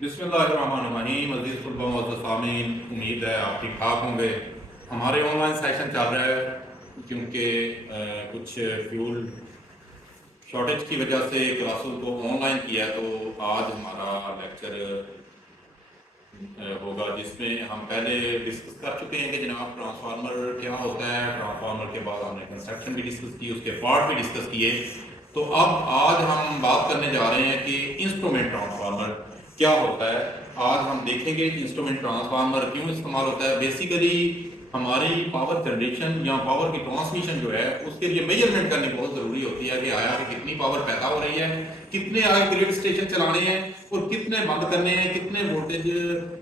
बिस्मिल्लाहिर्रहमानिर्रहीम। अज़ीज़ तलबा व सामीन, उम्मीद है आप ठीक ठाक होंगे। हमारे ऑनलाइन सेशन चल रहा है क्योंकि कुछ फ्यूल शॉर्टेज की वजह से क्लासों को ऑनलाइन किया, तो आज हमारा लेक्चर होगा जिसमें हम पहले डिस्कस कर चुके हैं कि जनाब ट्रांसफार्मर क्या होता है। ट्रांसफार्मर के बाद हमने कंस्ट्रक्शन भी डिस्कस की, उसके पार्ट भी डिस्कस किए। तो अब आज हम बात करने जा रहे हैं कि इंस्ट्रूमेंट ट्रांसफार्मर क्या होता है। आज हम देखेंगे इंस्ट्रूमेंट ट्रांसफार्मर क्यों इस्तेमाल होता है। बेसिकली हमारी पावर जनरेशन या पावर की ट्रांसमिशन जो है उसके लिए मेजरमेंट करनी बहुत ज़रूरी होती है कि आया कि कितनी पावर पैदा हो रही है, कितने आगे ग्रिड स्टेशन चलाने हैं और कितने बंद करने हैं, कितने वोल्टेज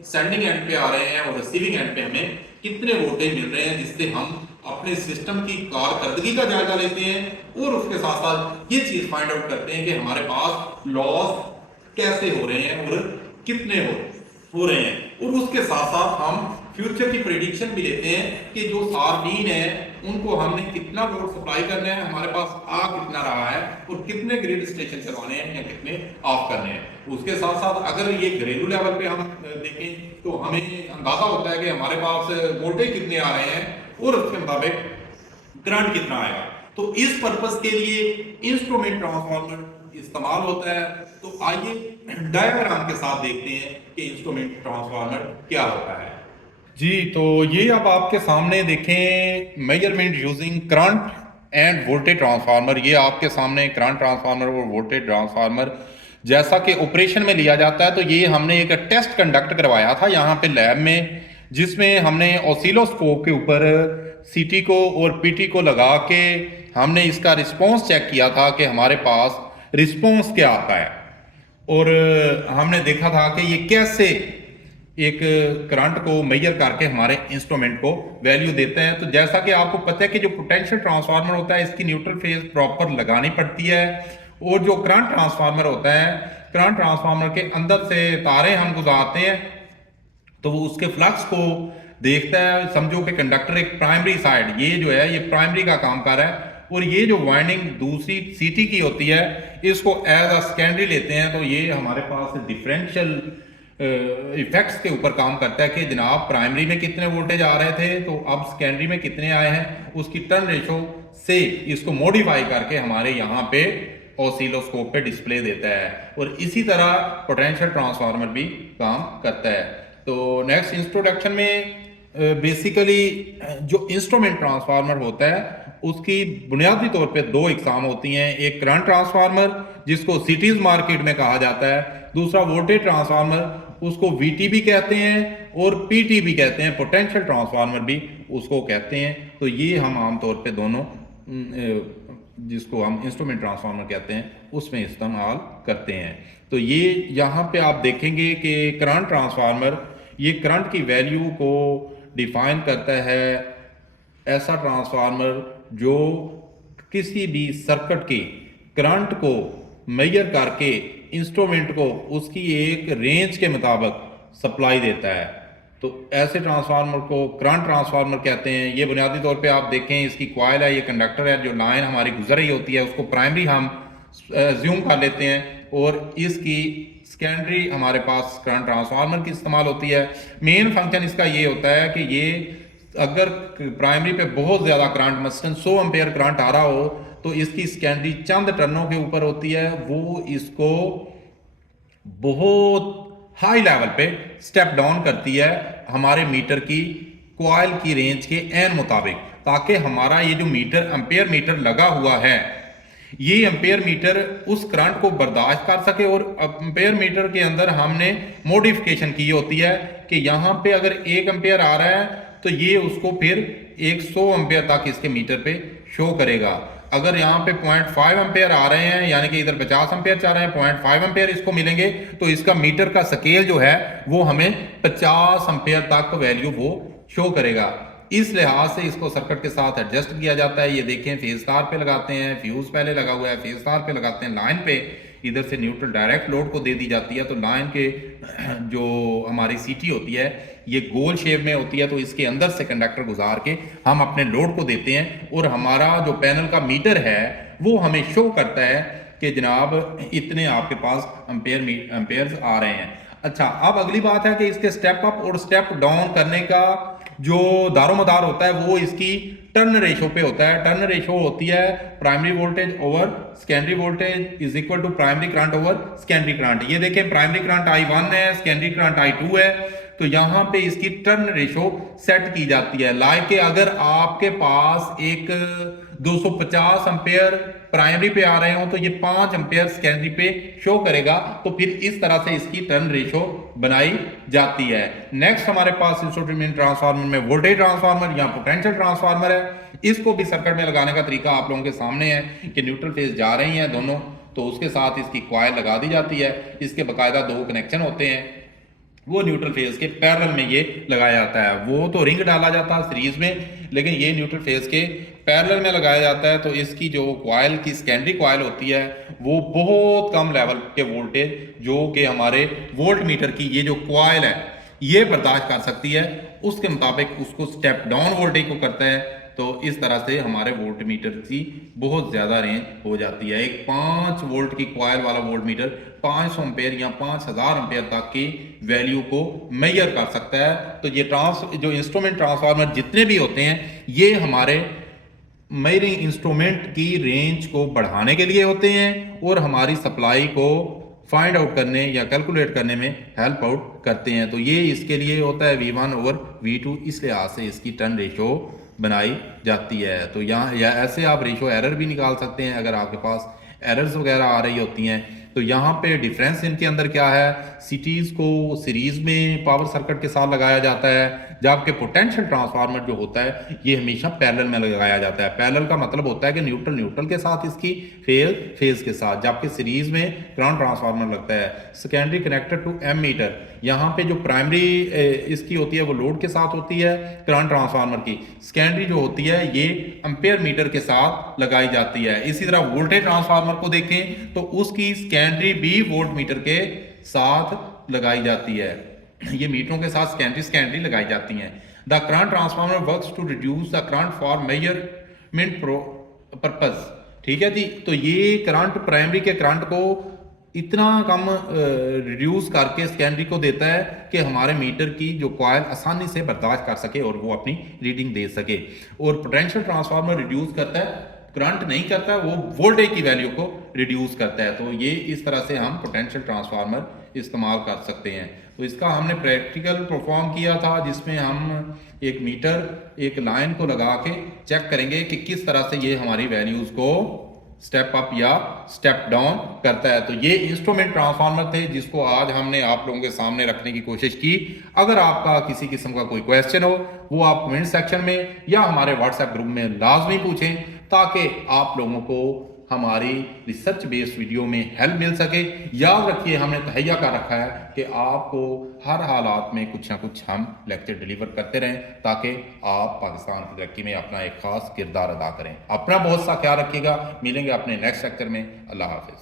सेंडिंग एंड पे आ रहे हैं और रिसीविंग एंड पे हमें कितने वोल्टेज मिल रहे हैं, जिससे हम अपने सिस्टम की कारकर्दगी का जायजा लेते हैं और उसके साथ साथ ये चीज़ फाइंड आउट करते हैं कि हमारे पास लॉस कैसे हो रहे हैं और कितने हो रहे हैं। और उसके साथ साथ हम फ्यूचर की प्रेडिक्शन भी लेते हैं कि जो सार्डीन है उनको हमने कितना लोड सप्लाई करना है, हमारे पास आ कितना रहा है और कितने ग्रिड स्टेशन चलाने हैं या कितने ऑफ करने हैं। उसके साथ साथ अगर ये घरेलू लेवल पे हम देखें तो हमें अंदाजा होता है कि हमारे पास वोल्टेज कितने आ रहे हैं और उसके मुताबिक करंट कितना आएगा। तो इस पर्पस के लिए इंस्ट्रूमेंट ट्रांसफार्मर इस्तेमाल होता है। तो आइए डायग्राम के साथ देखते हैं कि इंस्ट्रूमेंट ट्रांसफार्मर क्या होता है। जी, तो ये अब आपके सामने देखें measurement using current end voltage transformer. ये आपके सामने करंट ट्रांसफार्मर और वोल्टेज ट्रांसफार्मर जैसा कि ऑपरेशन में लिया जाता है। तो ये हमने एक टेस्ट कंडक्ट करवाया था यहाँ पे लैब में, जिसमें हमने ऑसिलोस्कोप के ऊपर सीटी को और पीटी को लगा के हमने इसका रिस्पॉन्स चेक किया था कि हमारे पास रिस्पॉन्स क्या आता है। और हमने देखा था कि ये कैसे एक करंट को मेजर करके हमारे इंस्ट्रूमेंट को वैल्यू देते हैं। तो जैसा कि आपको पता है कि जो पोटेंशियल ट्रांसफार्मर होता है इसकी न्यूट्रल फेज प्रॉपर लगानी पड़ती है, और जो करंट ट्रांसफार्मर होता है, करंट ट्रांसफार्मर के अंदर से तारे हम गुजारते हैं तो वो उसके फ्लक्स को देखता है। समझो कि कंडक्टर एक प्राइमरी साइड, ये जो है ये प्राइमरी का काम कर रहा है, और ये जो वाइंडिंग दूसरी सीटी की होती है इसको एज अ सेकेंडरी लेते हैं। तो ये हमारे पास डिफरेंशियल इफेक्ट्स के ऊपर काम करता है कि जनाब प्राइमरी में कितने वोल्टेज आ रहे थे तो अब सेकेंडरी में कितने आए हैं, उसकी टर्न रेशो से इसको मॉडिफाई करके हमारे यहाँ पे ऑसिलोस्कोप पे डिस्प्ले देता है। और इसी तरह पोटेंशियल ट्रांसफार्मर भी काम करता है। तो नेक्स्ट इंट्रोडक्शन में बेसिकली जो इंस्ट्रूमेंट ट्रांसफार्मर होता है उसकी बुनियादी तौर पे दो एग्जाम होती हैं। एक करंट ट्रांसफार्मर जिसको सिटीज मार्केट में कहा जाता है, दूसरा वोल्टेज ट्रांसफार्मर, उसको वीटी भी कहते हैं और पीटी भी कहते हैं, पोटेंशियल ट्रांसफार्मर भी उसको कहते हैं। तो ये हम आमतौर पे दोनों जिसको हम इंस्ट्रूमेंट ट्रांसफार्मर कहते हैं उसमें इस्तेमाल करते हैं। तो ये यहाँ पे आप देखेंगे कि करंट ट्रांसफार्मर ये करंट की वैल्यू को डिफाइन करता है। ऐसा ट्रांसफार्मर जो किसी भी सर्किट की करंट को मेजर करके इंस्ट्रूमेंट को उसकी एक रेंज के मुताबिक सप्लाई देता है। तो ऐसे ट्रांसफार्मर को करंट ट्रांसफार्मर कहते हैं। ये बुनियादी तौर पे आप देखें, इसकी कॉइल है, ये कंडक्टर है, जो लाइन हमारी गुजर रही होती है उसको प्राइमरी हम ज्यूम कर लेते हैं, और इसकी सेकेंडरी हमारे पास करंट ट्रांसफार्मर की इस्तेमाल होती है। मेन फंक्शन इसका ये होता है कि ये अगर प्राइमरी पे बहुत ज़्यादा करंट मसलन 100 एम्पेयर करंट आ रहा हो तो इसकी सेकेंडरी चंद टर्नों के ऊपर होती है, वो इसको बहुत हाई लेवल पे स्टेप डाउन करती है हमारे मीटर की कॉइल की रेंज के एन मुताबिक, ताकि हमारा ये जो मीटर एम्पेयर मीटर लगा हुआ है ये एम्पेयर मीटर उस करंट को बर्दाश्त कर सके। और एम्पेयर मीटर के अंदर हमने मॉडिफिकेशन की होती है कि यहाँ पे अगर 1 एम्पेयर आ रहा है तो ये उसको फिर 100 एम्पेयर तक इसके मीटर पे शो करेगा। अगर यहाँ पे 0.5 एम्पेयर आ रहे हैं यानी कि इधर 50 एम्पेयर चाह रहे हैं, 0.5 एम्पेयर इसको मिलेंगे, तो इसका मीटर का स्केल जो है वो हमें 50 एम्पेयर तक वैल्यू वो शो करेगा। इस लिहाज से इसको सर्किट के साथ एडजस्ट किया जाता है। ये देखें, फेज तार पे लगाते हैं, फ्यूज पहले लगा हुआ है, फेज तार पे लगाते हैं, लाइन पे इधर से न्यूट्रल डायरेक्ट लोड को दे दी जाती है। तो लाइन के जो हमारी सीटी होती है ये गोल शेप में होती है, तो इसके अंदर से कंडक्टर गुजार के हम अपने लोड को देते हैं, और हमारा जो पैनल का मीटर है वो हमें शो करता है कि जनाब इतने आपके पास एम्पेयर्स आ रहे हैं। अच्छा, अब अगली बात है कि इसके स्टेप अप और स्टेप डाउन करने का जो दारोमदार होता है वो इसकी टर्न रेशो पे होता है। टर्न रेशो होती है primary voltage over secondary voltage is equal to primary current over secondary current. ये देखें, प्राइमरी करंट I1 है, सेकेंडरी करंट I2 है, तो यहां पे इसकी टर्न रेशो सेट की जाती है। लाइक के अगर आपके पास एक 250 एम्पेयर प्राइमरी पे आ रहे हो तो ये 5 एम्पेयर सेकेंडरी पे शो करेगा, तो फिर इस तरह से इसकी टर्न रेशो बनाई जाती है। नेक्स्ट हमारे पास इंस्ट्रूमेंट ट्रांसफार्मर में वोल्टेज ट्रांसफार्मर या पोटेंशियल ट्रांसफार्मर है। इसको भी सर्किट में लगाने का तरीका आप लोगों के सामने है कि न्यूट्रल फेज जा रही हैं दोनों, तो उसके साथ इसकी कॉइल लगा दी जाती है। इसके बाकायदा 2 कनेक्शन होते हैं, वो न्यूट्रल फेज के पैरेलल में ये लगाया जाता है। वो तो रिंग डाला जाता है सीरीज में, लेकिन ये न्यूट्रल फेज के पैरेलल में लगाया जाता है। तो इसकी जो कॉइल की सेकेंडरी कॉइल होती है वो बहुत कम लेवल के वोल्टेज जो कि हमारे वोल्ट मीटर की ये जो कॉइल है ये बर्दाश्त कर सकती है, उसके मुताबिक उसको स्टेप डाउन वोल्टेज को करता है। तो इस तरह से हमारे वोल्ट मीटर की बहुत ज़्यादा रेंज हो जाती है। एक 5 वोल्ट की कॉइल वाला वोल्ट मीटर 500 एम्पेयर या 5000 एम्पेयर तक की वैल्यू को मेजर कर सकता है। तो ये जो इंस्ट्रूमेंट ट्रांसफार्मर जितने भी होते हैं ये हमारे मेजरिंग इंस्ट्रूमेंट की रेंज को बढ़ाने के लिए होते हैं और हमारी सप्लाई को फाइंड आउट करने या कैलकुलेट करने में हेल्प आउट करते हैं। तो ये इसके लिए होता है V1 ओवर V2, इस लिहाज से इसकी टर्न रेशो बनाई जाती है। तो यहाँ या ऐसे आप रेशो एरर भी निकाल सकते हैं अगर आपके पास एरर्स वगैरह आ रही होती हैं। तो यहाँ पे डिफरेंस इनके अंदर क्या है, सिटीज को सीरीज में पावर सर्किट के साथ लगाया जाता है, जबकि पोटेंशियल ट्रांसफार्मर जो होता है ये हमेशा पैरेलल में लगाया जाता है। पैरेलल का मतलब होता है कि न्यूट्रल न्यूट्रल के साथ इसकी फेज के साथ, जबकि सीरीज में करंट ट्रांसफार्मर लगता है। Secondary connected to ammeter, यहाँ पे जो प्राइमरी इसकी होती है वो लोड के साथ होती है करंट ट्रांसफार्मर की, सेकेंडरी जो होती है ये एम्पेयर मीटर के साथ लगाई जाती है। इसी तरह वोल्टेज ट्रांसफार्मर को देखें तो उसकी सेकेंडरी भी वोल्ट मीटर के साथ लगाई जाती है। ये मीटरों के साथ सेकेंडरी लगाई जाती हैं। The current transformer works to reduce the current for measurement purpose. ठीक है जी, तो ये करंट प्राइमरी के करंट को इतना कम रिड्यूस करके सेकेंडरी को देता है कि हमारे मीटर की जो कॉइल आसानी से बर्दाश्त कर सके और वो अपनी रीडिंग दे सके। और पोटेंशियल ट्रांसफार्मर रिड्यूस करता है, करंट नहीं करता, वो वोल्टेज की वैल्यू को रिड्यूस करता है। तो ये इस तरह से हम पोटेंशियल ट्रांसफार्मर इस्तेमाल कर सकते हैं। तो इसका हमने प्रैक्टिकल परफॉर्म किया था जिसमें हम एक मीटर एक लाइन को लगा के चेक करेंगे कि किस तरह से ये हमारी वैल्यूज को स्टेप अप या स्टेप डाउन करता है। तो ये इंस्ट्रूमेंट ट्रांसफार्मर थे जिसको आज हमने आप लोगों के सामने रखने की कोशिश की। अगर आपका किसी किस्म का कोई क्वेश्चन हो वो आप कमेंट सेक्शन में या हमारे व्हाट्सएप ग्रुप में लाजमी पूछें, ताकि आप लोगों को हमारी रिसर्च बेस्ड वीडियो में हेल्प मिल सके। याद रखिए हमने तहैया कर रखा है कि आपको हर हालात में कुछ ना कुछ हम लेक्चर डिलीवर करते रहें, ताकि आप पाकिस्तान की तरक्की में अपना एक खास किरदार अदा करें। अपना बहुत सा ख्याल रखिएगा, मिलेंगे अपने नेक्स्ट लेक्चर में। अल्लाह हाफिज।